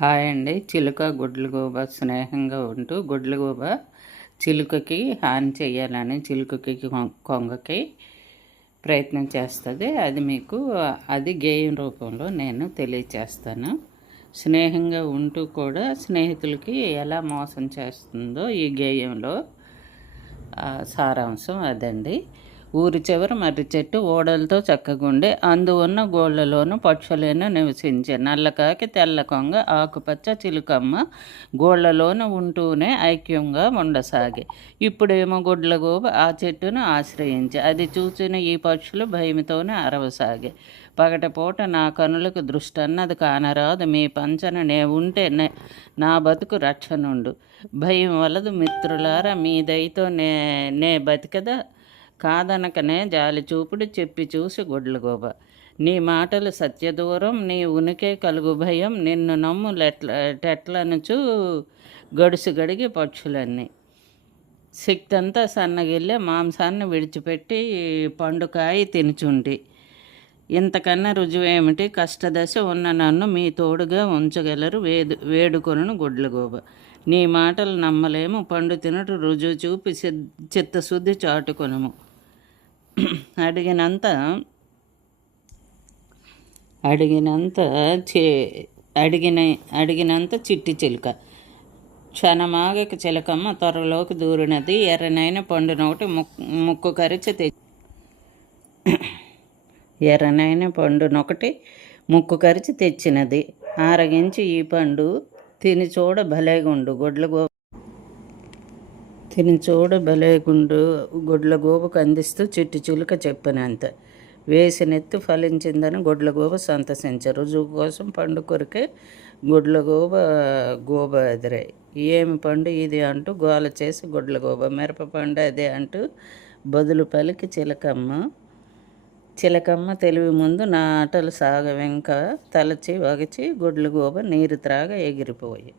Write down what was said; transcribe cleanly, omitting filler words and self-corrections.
Hi అండి. చిలుక గుడ్లగూబ స్నేహంగా ఉంటూ గుడ్లగూబ చిలుకకి హాని చేయాలని చిలుకకి కొంగకి ప్రయత్నం చేస్తుంది. అది మీకు అది గేయం రూపంలో నేను తెలియచేస్తాను. స్నేహంగా ఉంటూ కూడా స్నేహితులకి ఎలా మోసం చేస్తుందో ఈ గేయంలో సారాంశం అదండి. ఊరి చివర మర్రి చెట్టు ఓడలతో చక్కగుండే అందున్న గోళ్లలోనూ పక్షులైన నివసించే నల్లకాకి తెల్ల కొంగ ఆకుపచ్చ చిలుకమ్మ గోళ్లలోన ఉంటూనే ఐక్యంగా ఉండసాగే. ఇప్పుడేమో గుడ్లగూబ ఆ చెట్టును ఆశ్రయించి అది చూసిన ఈ పక్షులు భయంతోనే అరవసాగే. పగటిపూట నా కనులకు దృష్టి అన్నది కానరాదు, మీ పంచన నే ఉంటే నా బతుకు రక్షణుండు. భయం వలదు మిత్రులారా, మీ దయతో నే బతికదా కాదనకనే జాలి చూపుడు చెప్పి చూసి గుడ్లగూబ. నీ మాటలు సత్యదూరం, నీ ఉనికే కలుగు భయం, నిన్ను నమ్ము టెట్లనుచూ గడుసు గడిగి పక్షులన్నీ. శక్తంతా సన్నగిల్లే మాంసాన్ని విడిచిపెట్టి పండుకాయి తినుచుంటి. ఇంతకన్నా రుజువేమిటి? కష్టదశ ఉన్న నన్ను మీ తోడుగా ఉంచగలరు వేడుకొను గుడ్లగూబ. నీ మాటలు నమ్మలేము, పండు తినటు రుజువు చూపి చిత్తశుద్ధి చాటుకొనుము. అడిగినంత చిట్టి చిలుక. క్షణమాగక చిలకమ్మ త్వరలోకి దూరినది. ఎర్రనైన పండునొకటి ముక్కు కరిచి తెచ్చినది. ఆరగించి ఈ పండు తిని చూడ భలేగుండు గుడ్లగూబకు అందిస్తూ చిట్టి చిలుక చెప్పినంత. వేసినెత్తు ఫలించిందని గుడ్లగూబ సంతసించరు. రుజువు కోసం పండు కొరికే గూబ ఎదురై. ఏమి పండు ఇది అంటూ గోల చేసి గుడ్లగూబ. మిరప పండు అదే అంటూ బదులు పలికి చిలకమ్మ తెలివి ముందు నా ఆటలు సాగవెంక తలచి వగచి గుడ్లగూబ నీరు త్రాగ ఎగిరిపోయి.